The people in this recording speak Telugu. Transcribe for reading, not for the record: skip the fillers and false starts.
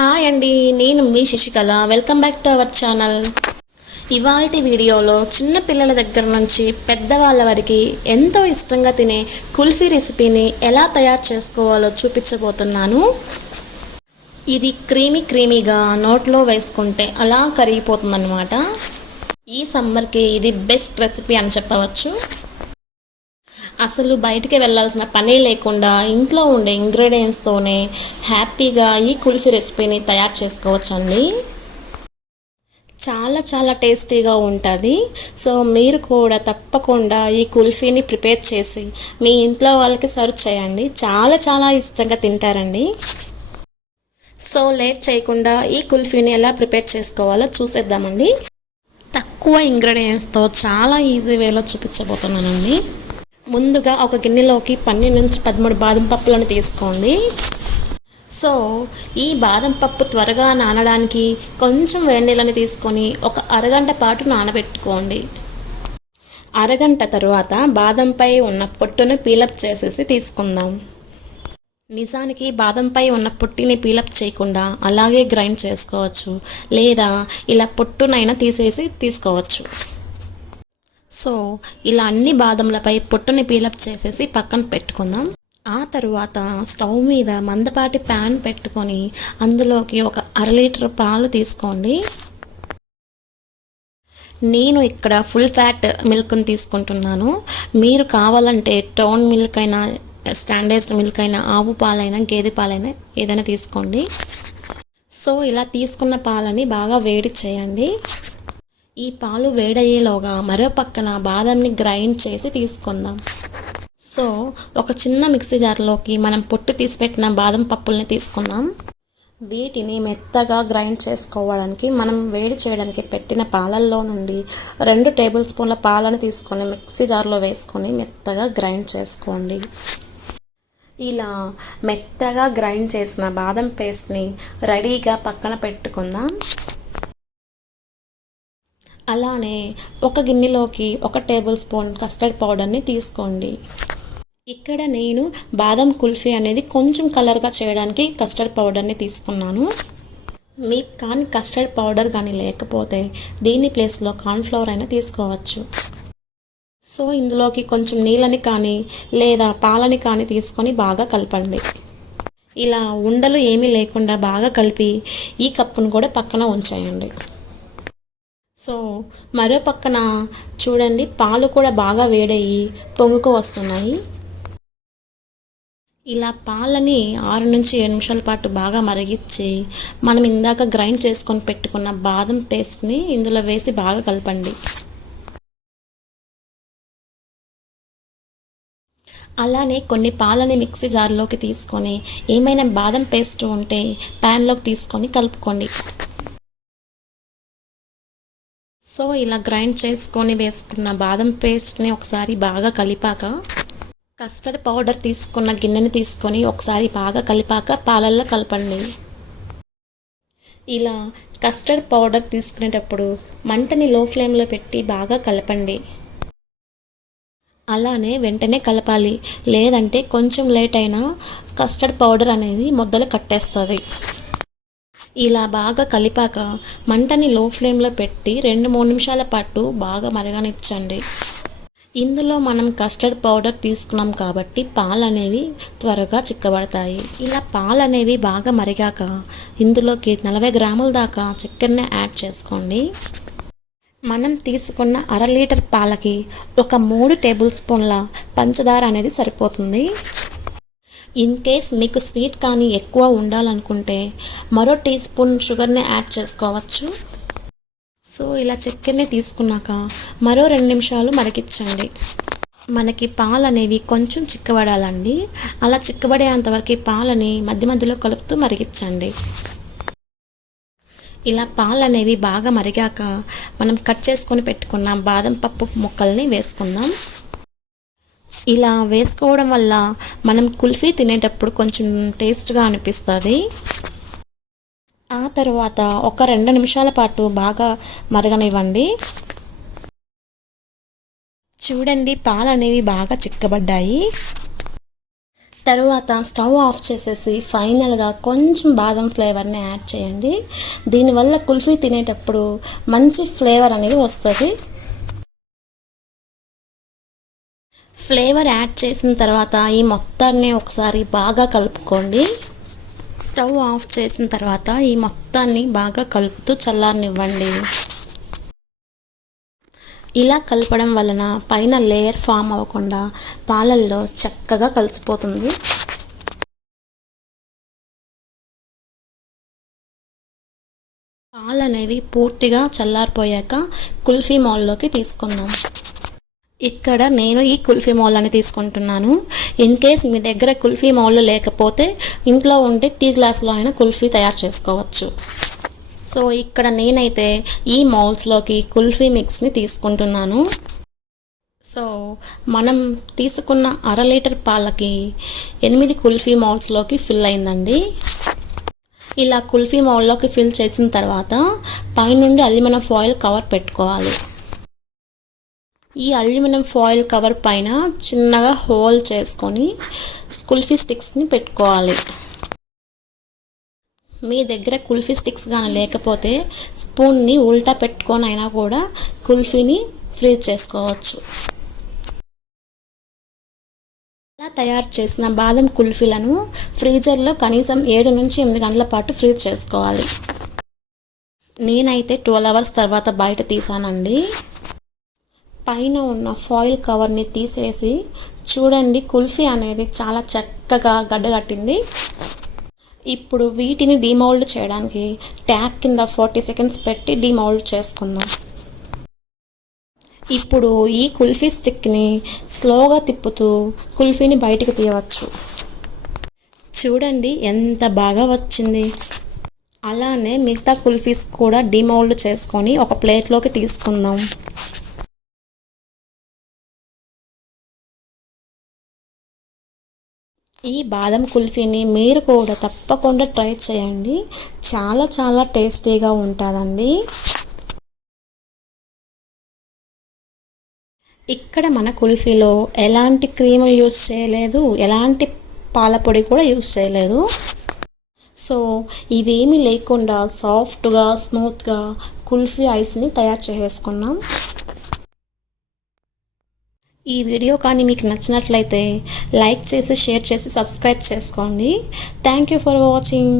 హాయ్ అండి, నేను మీ Sasikala. Welcome back to our channel. ఇవాల్టి వీడియోలో చిన్న పిల్లల దగ్గర నుంచి పెద్దవాళ్ళ వరకు ఎంతో ఇష్టంగా తినే కుల్ఫీ రెసిపీని ఎలా తయారు చేసుకోవాలో చూపించబోతున్నాను. ఇది క్రీమీగా నోట్లో వేసుకుంటే అలా కరిగిపోతుందన్నమాట. ఈ సమ్మర్కి ఇది బెస్ట్ రెసిపీ అని చెప్పవచ్చు. అసలు బయటికి వెళ్ళాల్సిన పనే లేకుండా ఇంట్లో ఉండే ఇంగ్రీడియంట్స్తోనే హ్యాపీగా ఈ కుల్ఫీ రెసిపీని తయారు చేసుకోవచ్చండి. చాలా టేస్టీగా ఉంటుంది. సో మీరు కూడా తప్పకుండా ఈ కుల్ఫీని ప్రిపేర్ చేసి మీ ఇంట్లో వాళ్ళకి సర్వ్ చేయండి. చాలా ఇష్టంగా తింటారండి. సో లేట్ చేయకుండా ఈ కుల్ఫీని ఎలా ప్రిపేర్ చేసుకోవాలో చూసేద్దామండి. తక్కువ ఇంగ్రీడియంట్స్తో చాలా ఈజీ వేలో చూపించబోతున్నానండి. ముందుగా ఒక గిన్నెలోకి 12 నుంచి 13 బాదం పప్పులను తీసుకోండి. సో ఈ బాదం పప్పు త్వరగా నానడానికి కొంచెం వేడి నీళ్ళని తీసుకొని ఒక అరగంట పాటు నానబెట్టుకోండి. అరగంట తరువాత బాదంపై ఉన్న పొట్టును పీలప్ చేసేసి తీసుకుందాం. నిజానికి బాదంపై ఉన్న పొట్టుని పీలప్ చేయకుండా అలాగే గ్రైండ్ చేసుకోవచ్చు, లేదా ఇలా పొట్టునైనా తీసుకోవచ్చు. సో ఇలా అన్ని బాదంలపై పొట్టుని పీలప్ చేసేసి పక్కన పెట్టుకుందాం. ఆ తరువాత స్టవ్ మీద మందపాటి ప్యాన్ పెట్టుకొని అందులోకి ఒక 1/2 లీటర్ పాలు తీసుకోండి. నేను ఇక్కడ ఫుల్ ఫ్యాట్ మిల్క్ని తీసుకుంటున్నాను. మీరు కావాలంటే టోన్ మిల్క్ అయినా, స్టాండర్డ్ మిల్క్ అయినా, ఆవు పాలైనా, గేదె పాలైనా ఏదైనా తీసుకోండి. సో ఇలా తీసుకున్న పాలని బాగా వేడి చేయండి. ఈ పాలు వేడయ్యేలోగా మరో పక్కన బాదంని గ్రైండ్ చేసి తీసుకుందాం. సో ఒక చిన్న మిక్సీ జార్లోకి మనం పొట్టు తీసిపెట్టిన బాదం పప్పుల్ని తీసుకుందాం. వీటిని మెత్తగా గ్రైండ్ చేసుకోవడానికి మనం వేడి చేయడానికి పెట్టిన పాలల్లో నుండి 2 టేబుల్ స్పూన్ల పాలను తీసుకొని మిక్సీ జార్లో వేసుకొని మెత్తగా గ్రైండ్ చేసుకోండి. ఇలా మెత్తగా గ్రైండ్ చేసిన బాదం పేస్ట్ని రెడీగా పక్కన పెట్టుకుందాం. అలానే ఒక గిన్నెలోకి 1 టేబుల్ స్పూన్ కస్టర్డ్ పౌడర్ని తీసుకోండి. ఇక్కడ నేను బాదం కుల్ఫీ అనేది కొంచెం కలర్గా చేయడానికి కస్టర్డ్ పౌడర్ని తీసుకున్నాను. మీకు కానీ కస్టర్డ్ పౌడర్ కానీ లేకపోతే దీని ప్లేస్లో కార్న్ఫ్లవర్ అయినా తీసుకోవచ్చు. సో ఇందులోకి కొంచెం నీళ్ళని కానీ లేదా పాలని కానీ తీసుకొని బాగా కలపండి. ఇలా ఉండలు ఏమీ లేకుండా బాగా కలిపి ఈ కప్పును కూడా పక్కన ఉంచేయండి. సో మరో పక్కన చూడండి, పాలు కూడా బాగా వేడయ్యి పొంగుకు వస్తున్నాయి. ఇలా పాలని 6 నుంచి 7 నిమిషాల పాటు బాగా మరిగించి మనం ఇందాక గ్రైండ్ చేసుకొని పెట్టుకున్న బాదం పేస్ట్ని ఇందులో వేసి బాగా కలపండి. అలానే కొన్ని పాలని మిక్సీ జార్లోకి తీసుకొని ఏమైనా బాదం పేస్ట్ ఉంటే ప్యాన్లోకి తీసుకొని కలుపుకోండి. సో ఇలా గ్రైండ్ చేసుకొని వేసుకున్న బాదం పేస్ట్ని ఒకసారి బాగా కలిపాక కస్టర్డ్ పౌడర్ తీసుకున్న గిన్నెని తీసుకొని ఒకసారి బాగా కలిపాక పాలల్లో కలపండి. ఇలా కస్టర్డ్ పౌడర్ తీసుకునేటప్పుడు మంటని లో ఫ్లేమ్లో పెట్టి బాగా కలపండి. అలానే వెంటనే కలపాలి, లేదంటే కొంచెం లేట్ అయినా కస్టర్డ్ పౌడర్ అనేది ముద్దలు కట్టేస్తుంది. ఇలా బాగా కలిపాక మంటని లో ఫ్లేమ్లో పెట్టి 2-3 నిమిషాల పాటు బాగా మరగనిచ్చండి. ఇందులో మనం కస్టర్డ్ పౌడర్ తీసుకున్నాం కాబట్టి పాలు అనేవి త్వరగా చిక్కబడతాయి. ఇలా పాలు అనేవి బాగా మరిగాక ఇందులోకి 40 గ్రాముల దాకా చక్కెరని యాడ్ చేసుకోండి. మనం తీసుకున్న 1/2 లీటర్ పాలకి ఒక 3 టేబుల్ స్పూన్ల పంచదార అనేది సరిపోతుంది. ఇన్ కేస్ మీకు స్వీట్ కానీ ఎక్కువ ఉండాలనుకుంటే మరో టీ స్పూన్ షుగర్ని యాడ్ చేసుకోవచ్చు. సో ఇలా చక్కెరని తీసుకున్నాక మరో 2 నిమిషాలు మరిగించండి. మనకి పాలు అనేవి కొంచెం చిక్కబడాలండి. అలా చిక్కబడేంతవరకు పాలని మధ్యలో కలుపుతూ మరిగించండి. ఇలా పాలు అనేవి బాగా మరిగాక మనం కట్ చేసుకొని పెట్టుకున్న బాదం పప్పు ముక్కల్ని వేసుకుందాం. ఇలా వేసుకోవడం వల్ల మనం కుల్ఫీ తినేటప్పుడు కొంచెం టేస్ట్గా అనిపిస్తుంది. ఆ తర్వాత ఒక 2 నిమిషాల పాటు బాగా మరగనివ్వండి. చూడండి, పాలు అనేవి బాగా చిక్కబడ్డాయి. తరువాత స్టవ్ ఆఫ్ చేసేసి ఫైనల్గా కొంచెం బాదం ఫ్లేవర్ని యాడ్ చేయండి. దీనివల్ల కుల్ఫీ తినేటప్పుడు మంచి ఫ్లేవర్ అనేది వస్తుంది. ఫ్లేవర్ యాడ్ చేసిన తర్వాత ఈ మొత్తాన్ని ఒకసారి బాగా కలుపుకోండి. స్టవ్ ఆఫ్ చేసిన తర్వాత ఈ మొత్తాన్ని బాగా కలుపుతూ చల్లారనివ్వండి. ఇలా కలపడం వలన పైన లేయర్ ఫామ్ అవ్వకుండా పాలల్లో చక్కగా కలిసిపోతుంది. పాలు అనేవి పూర్తిగా చల్లారిపోయాక కుల్ఫీ మౌల్లోకి తీసుకుందాం. ఇక్కడ నేను ఈ కుల్ఫీ మౌల్ అని తీసుకుంటున్నాను. ఇన్ కేస్ మీ దగ్గర కుల్ఫీ మౌల్ లేకపోతే ఇంట్లో ఉండే టీ గ్లాస్లో అయినా కుల్ఫీ తయారు చేసుకోవచ్చు. సో ఇక్కడ నేనైతే ఈ మౌల్స్లోకి కుల్ఫీ మిక్స్ని తీసుకుంటున్నాను. సో మనం తీసుకున్న 1/2 లీటర్ పాలకి 8 కుల్ఫీ మౌల్స్లోకి ఫిల్ అయిందండి. ఇలా కుల్ఫీ మౌల్లోకి ఫిల్ చేసిన తర్వాత పైనుండి అల్యూమినియం ఫాయిల్ కవర్ పెట్టుకోవాలి. ఈ అల్యూమినియం ఫాయిల్ కవర్ పైన చిన్నగా హోల్ చేసుకొని కుల్ఫీ స్టిక్స్ని పెట్టుకోవాలి. మీ దగ్గర కుల్ఫీ స్టిక్స్ కానీ లేకపోతే స్పూన్ని ఉల్టా పెట్టుకొని అయినా కూడా కుల్ఫీని ఫ్రీజ్ చేసుకోవచ్చు. ఇలా తయారు చేసిన బాదం కుల్ఫీలను ఫ్రీజర్లో కనీసం 7 నుంచి 8 గంటల పాటు ఫ్రీజ్ చేసుకోవాలి. నేనైతే 12 అవర్స్ తర్వాత బయట తీసానండి. పైన ఉన్న ఫాయిల్ కవర్ని తీసేసి చూడండి, కుల్ఫీ అనేది చాలా చక్కగా గడ్డగట్టింది. ఇప్పుడు వీటిని డీమౌల్డ్ చేయడానికి ట్యాప్ కింద 40 సెకండ్స్ పెట్టి డీమౌల్డ్ చేసుకుందాం. ఇప్పుడు ఈ కుల్ఫీ స్టిక్ని స్లోగా తిప్పుతూ కుల్ఫీని బయటికి తీయవచ్చు. చూడండి ఎంత బాగా వచ్చింది. అలానే మిగతా కుల్ఫీస్ కూడా డీమౌల్డ్ చేసుకొని ఒక ప్లేట్లోకి తీసుకుందాం. ఈ బాదం కుల్ఫీని మీరు కూడా తప్పకుండా ట్రై చేయండి. చాలా చాలా టేస్టీగా ఉంటుందండి. ఇక్కడ మన కుల్ఫీలో ఎలాంటి క్రీమ్ యూస్ చేయలేదు, ఎలాంటి పాల పొడి కూడా యూస్ చేయలేదు. సో ఇవేమీ లేకుండా సాఫ్ట్గా స్మూత్గా కుల్ఫీ ఐస్ని తయారు చేసుకున్నాం. ఈ వీడియో కానీ మీకు నచ్చినట్లయితే లైక్ చేసి షేర్ చేసి సబ్స్క్రైబ్ చేసుకోండి. Thank you for watching.